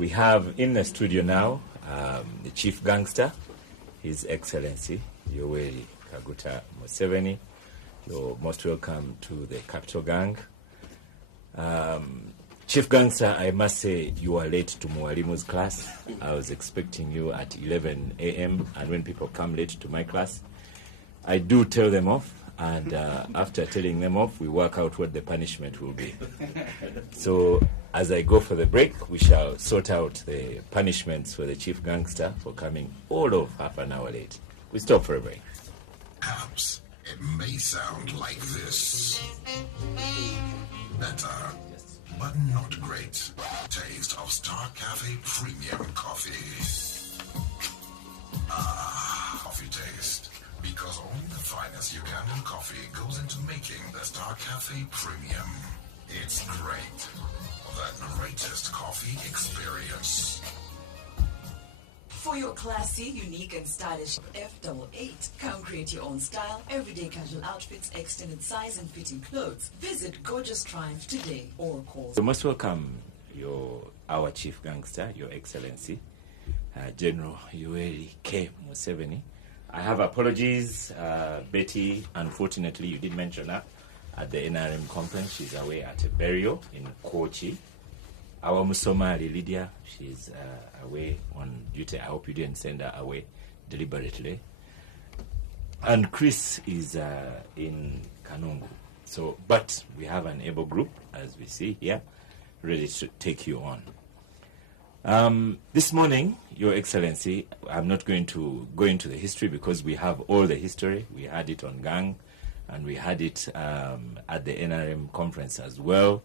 We have in the studio now the chief gangster, His Excellency Yoweri Kaguta Museveni. You're most welcome to the Capital Gang. Chief Gangster, I must say you are late to Mwalimu's class. I was expecting you at 11 a.m. and when people come late to my class, I do tell them off, and after telling them off, we work out what the punishment will be. So as I go for the break, we shall sort out the punishments for the Chief Gangster for coming all of half an hour late. We stop for a break. Perhaps it may sound like this. Better, but not great. Taste of Star Cafe Premium Coffee. Ah, coffee taste. Because only the finest Ugandan coffee goes into making the Star Cafe Premium. It's great. The greatest coffee experience. For your classy, unique and stylish F88, come create your own style, everyday casual outfits, extended size and fitting clothes. Visit Gorgeous Triumph today or call. So most welcome our Chief Gangster, Your Excellency, General Yoweri K. Museveni. I have apologies, Betty, unfortunately you did mention her at the NRM conference. She's away at a burial in Kochi. Our Musomali Lydia, she's away on duty. I hope you didn't send her away deliberately. And Chris is in Kanungu. So, but we have an able group, as we see here, ready to take you on. This morning, Your Excellency, I'm not going to go into the history because we have all the history. We had it on Gang, and we had it at the NRM conference as well.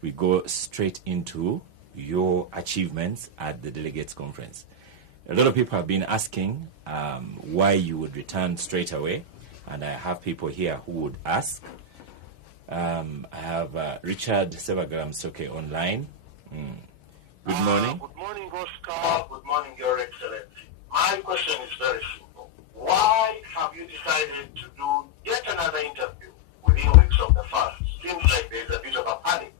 We go straight into your achievements at the delegates conference. A lot of people have been asking why you would return straight away, and I have people here who would ask. I have Richard Sebagaram Soke online. Good morning. Good morning, Oscar. Good morning, Your Excellency. My question is very simple. Why have you decided to do yet another interview within weeks of the first? Seems like there's a bit of a panic.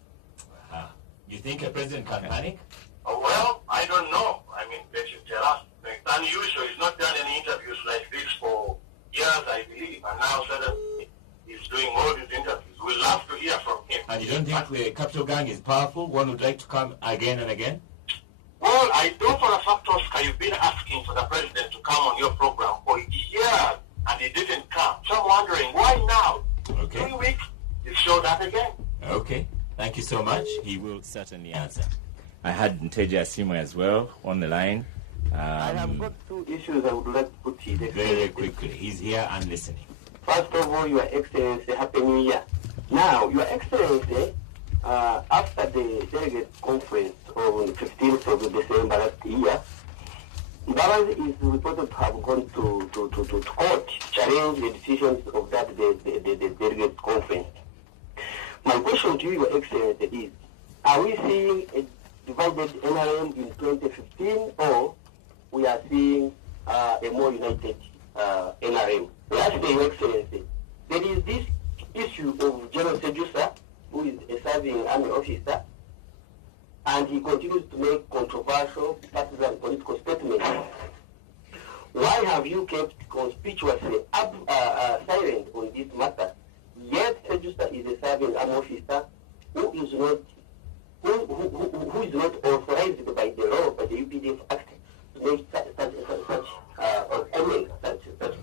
You think a president can panic? Well, I don't know. I mean, they should tell us. It's unusual. He's not done any interviews like this for years, I believe. And now suddenly he's doing all these interviews. We'd love to hear from him. And you don't think the Capital Gang is powerful? One would like to come again and again? Well, I know for a fact, Oscar, you've been asking for the president to come on your program for years, and he didn't come. So I'm wondering, why now? Okay. 3 weeks, you showed up again. Okay. Thank you so much. He will certainly answer. I had Nteja Asimo as well on the line. I have got two issues I would like to put to you. Very quickly. He's here and listening. First of all, Your Excellency, Happy New Year. Now, Your Excellency, after the delegate conference on the 15th of December last year, Baraz is reported to have gone to court to challenge the decisions of that the delegate conference. My question to you, Your Excellency, is, are we seeing a divided NRM in 2015, or we are seeing a more united NRM? Lastly, Your Excellency, there is this issue of General Ssemujju, who is a serving army officer, and he continues to make controversial partisan political statements. Why have you kept conspicuously silent on this matter? Yet Ssemujju is a serving army officer who is not authorized by the law, by the UPDF Act, to make such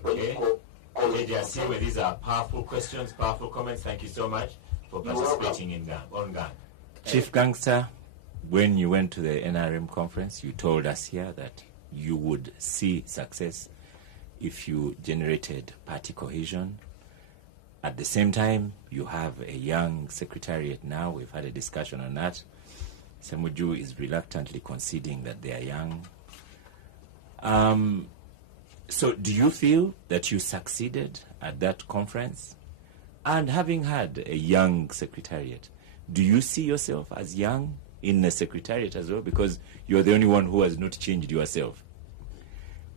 political comments. These are powerful questions, powerful comments. Thank you so much for participating in on Gang. Chief Gangster, when you went to the NRM conference, you told us here that you would see success if you generated party cohesion. At the same time, you have a young secretariat now. We've had a discussion on that. Ssemujju is reluctantly conceding that they are young. So do you feel that you succeeded at that conference? And having had a young secretariat, do you see yourself as young in the secretariat as well? Because you're the only one who has not changed yourself.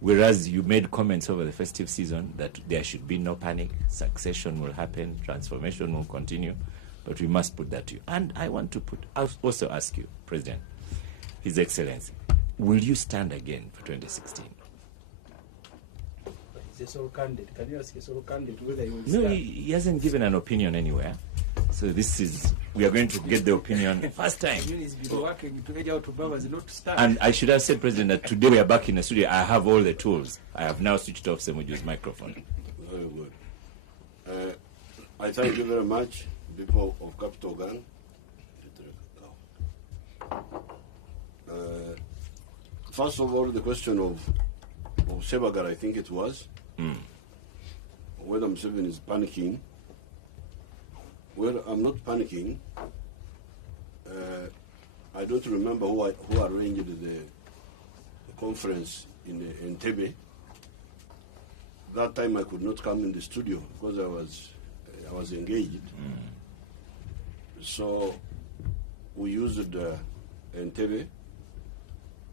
Whereas you made comments over the festive season that there should be no panic, succession will happen, transformation will continue, but we must put that to you. And I want to also ask you, President, His Excellency, will you stand again for 2016? He's a sole candidate. Can you ask a sole candidate whether he will No, stand? he hasn't given an opinion anywhere. So we are going to get the opinion first time. I mean, he's been working to edge out Obama's not to stand. And I should have said, President, that today we are back in the studio. I have all the tools. I have now switched off Ssemujju's microphone. Very good. I thank you very much, people of Capital Gang. First of all, the question of Sebagar, I think it was, whether Museveni is panicking. Well, I'm not panicking. I don't remember who arranged the conference in Entebbe. That time I could not come in the studio because I was engaged. So we used Entebbe,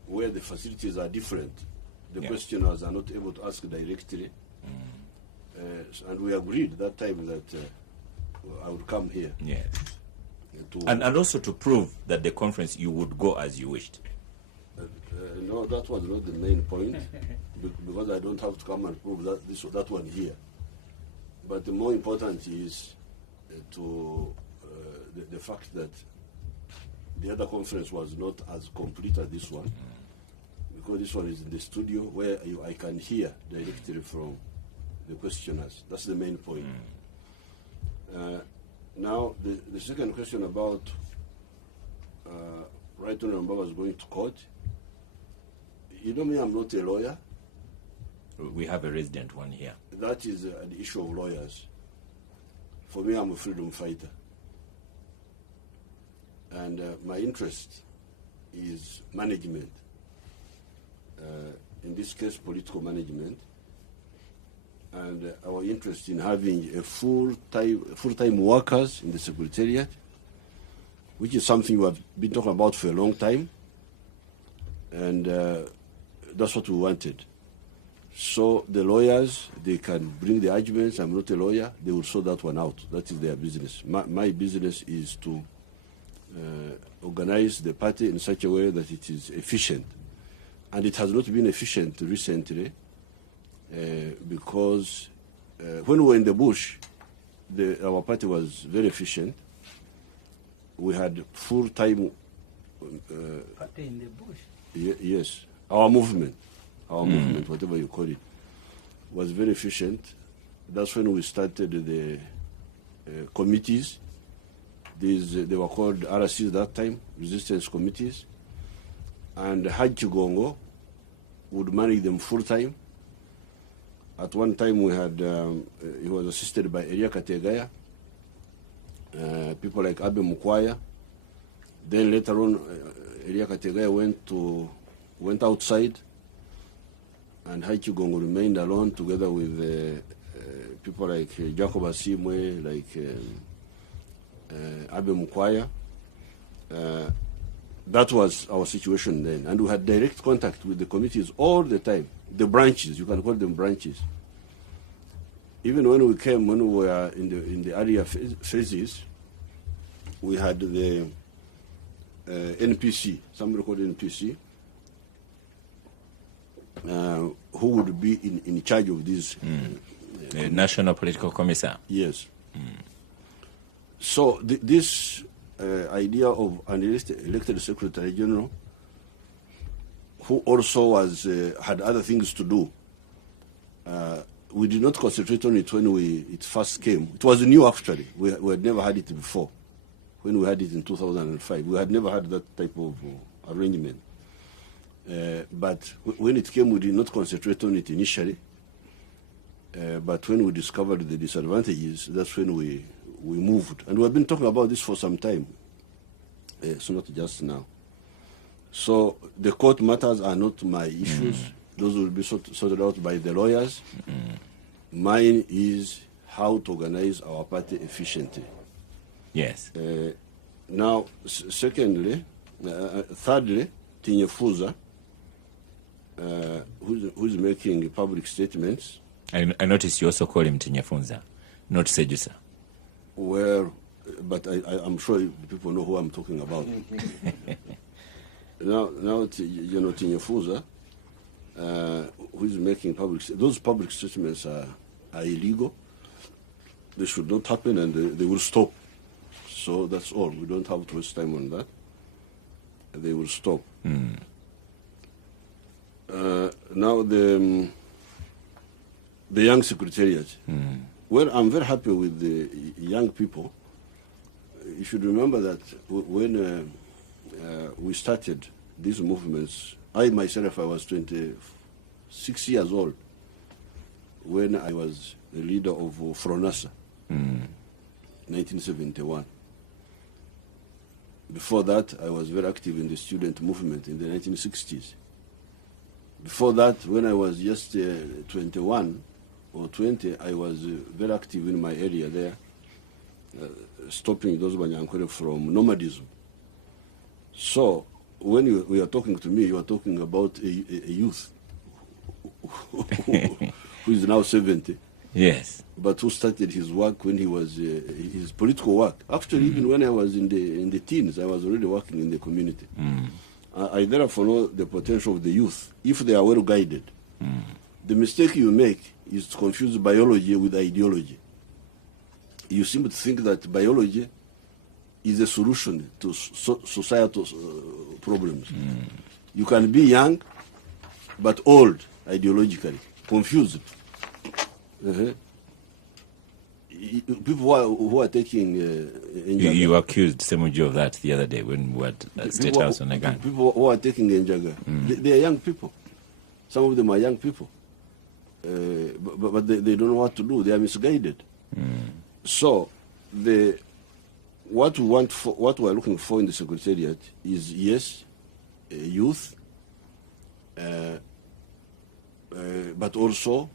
where the facilities are different. The questioners are not able to ask directly. And we agreed that time that I would come here. Yes. And also to prove that the conference you would go as you wished. No, that was not the main point, because I don't have to come and prove that one here. But the more important is the fact that the other conference was not as complete as this one, because this one is in the studio where I can hear directly from the questioners. That's the main point. Now, the second question about Right Honorable was going to court. You know me, I'm not a lawyer. We have a resident one here. That is an issue of lawyers. For me, I'm a freedom fighter. And my interest is management. In this case, political management. And our interest in having a full-time workers in the Secretariat, which is something we have been talking about for a long time. And that's what we wanted. So the lawyers, they can bring the arguments. I'm not a lawyer. They will sort that one out. That is their business. My business is to organize the party in such a way that it is efficient. And it has not been efficient recently because when we were in the bush, our party was very efficient. We had full-time... Party in the bush? Yes. Our movement, whatever you call it, was very efficient. That's when we started the committees. They were called RCs that time, resistance committees. And Haji Gongo would manage them full-time. At one time we had, he was assisted by Elia Kategaya, people like Abe Mukwaya. Then later on, Elia Kategaya went outside, and Haji Gongo remained alone together with people like Jacob Asimwe, like Abe Mukwaya. That was our situation then. And we had direct contact with the committees all the time. The branches, you can call them branches. Even when we came, when we were in the earlier phases, we had the NPC, somebody called NPC, who would be in charge of this. The National Political Commissar. Yes. So this idea of an elected Secretary General, who also had other things to do, we did not concentrate on it when it first came. It was new, actually. We had never had it before. When we had it in 2005, we had never had that type of arrangement. But when it came, we did not concentrate on it initially. But when we discovered the disadvantages, that's when we moved. And we've been talking about this for some time. It's not just now. So the court matters are not my issues. Those will be sorted out by the lawyers. Mine is how to organize our party efficiently. Yes. Now, thirdly, Tinyefuza, who's making public statements. I noticed you also call him Tinyefunza, not Sejusa. Well, but I'm sure people know who I'm talking about. Tinyefuza, who is making those public statements are illegal. They should not happen, and they will stop. So that's all. We don't have to waste time on that. They will stop. Now the young secretariat. Well, I'm very happy with the young people. You should remember that when we started these movements, I myself, I was 26 years old when I was the leader of Fronasa, 1971. Before that, I was very active in the student movement in the 1960s. Before that, when I was just 21 or 20, I was very active in my area there, stopping those Banyankore from nomadism. So, when you are talking to me, you are talking about a youth who is now 70. Yes. But who started his work when he was, his political work. Actually, even when I was in the teens, I was already working in the community. I therefore know the potential of the youth, if they are well guided. The mistake you make is to confuse biology with ideology. You seem to think that biology is a solution to societal problems. You can be young, but old ideologically, confused. People who are taking you accused Ssemujju of that the other day when we were at State House on Nganda. People who are taking Njaga, they are young people. Some of them are young people, but they don't know what to do. They are misguided. So what we are looking for in the secretariat is, yes, youth, but also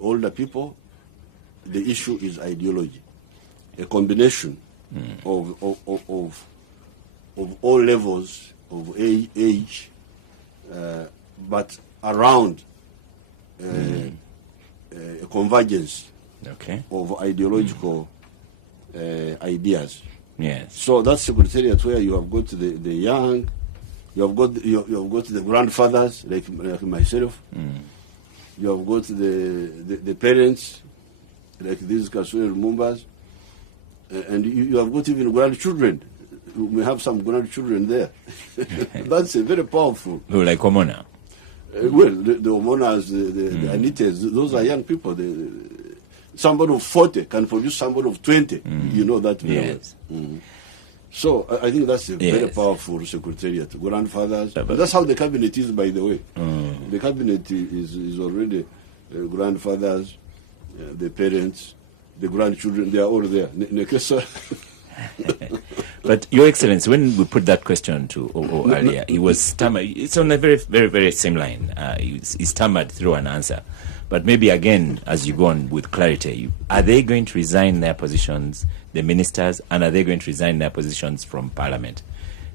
older people. The issue is ideology, a combination of all levels of age, but around a convergence of ideological ideas. Yes. So that's secretariat where you have got the young, you have got the grandfathers like myself, you have got the parents like these Kasuri Mumbas, and you have got even grandchildren. You may have some grandchildren there. That's a very powerful. Like Omona. Well, the Omonas, the Anites, those are young people. Somebody of 40 can produce somebody of 20. You know that very well. So I think that's a very powerful secretariat. Grandfathers. That's how the cabinet is, by the way. The cabinet is already grandfathers, the parents, the grandchildren. They are all there. But Your Excellency, when we put that question to O earlier, he was stammered. It's on a very, very, very same line. He stammered through an answer. But maybe again, as you go on with clarity, are they going to resign their positions, the ministers, and are they going to resign their positions from Parliament?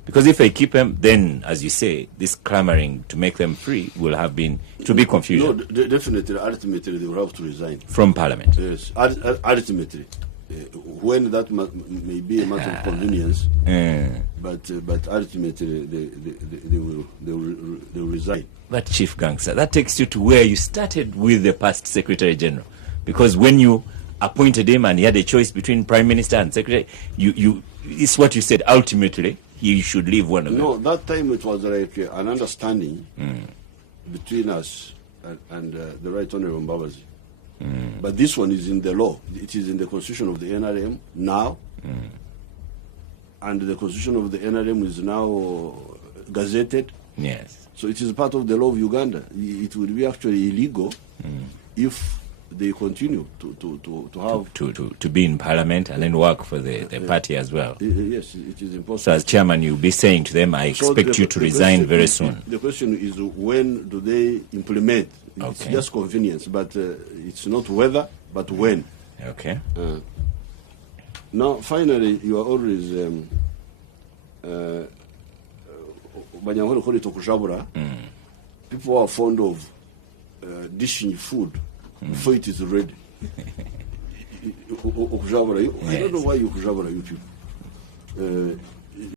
Because if they keep them, then, as you say, this clamoring to make them free will have been, to be confusion. No, definitely, ultimately, they will have to resign. From Parliament? Yes, ultimately. When that may be a matter of convenience, but ultimately they will resign. But Chief Gangster, that takes you to where you started with the past Secretary General, because when you appointed him and he had a choice between Prime Minister and Secretary, it's what you said. Ultimately, he should leave one of them. No, that time it was like an understanding between us and the Right Honourable Mbabazi. But this one is in the law. It is in the constitution of the NRM now, and the constitution of the NRM is now gazetted. Yes. So it is part of the law of Uganda. It will be actually illegal if they continue to have to be in Parliament and then work for the party as well. Yes, it is impossible. So as chairman, you'll be saying to them, I expect you to resign very soon. The question is, when do they implement? It's just convenience, but it's not whether, but when. Okay. Now, finally, you are always people are fond of dishing food before it is ready. I don't know why you kujabura, you people.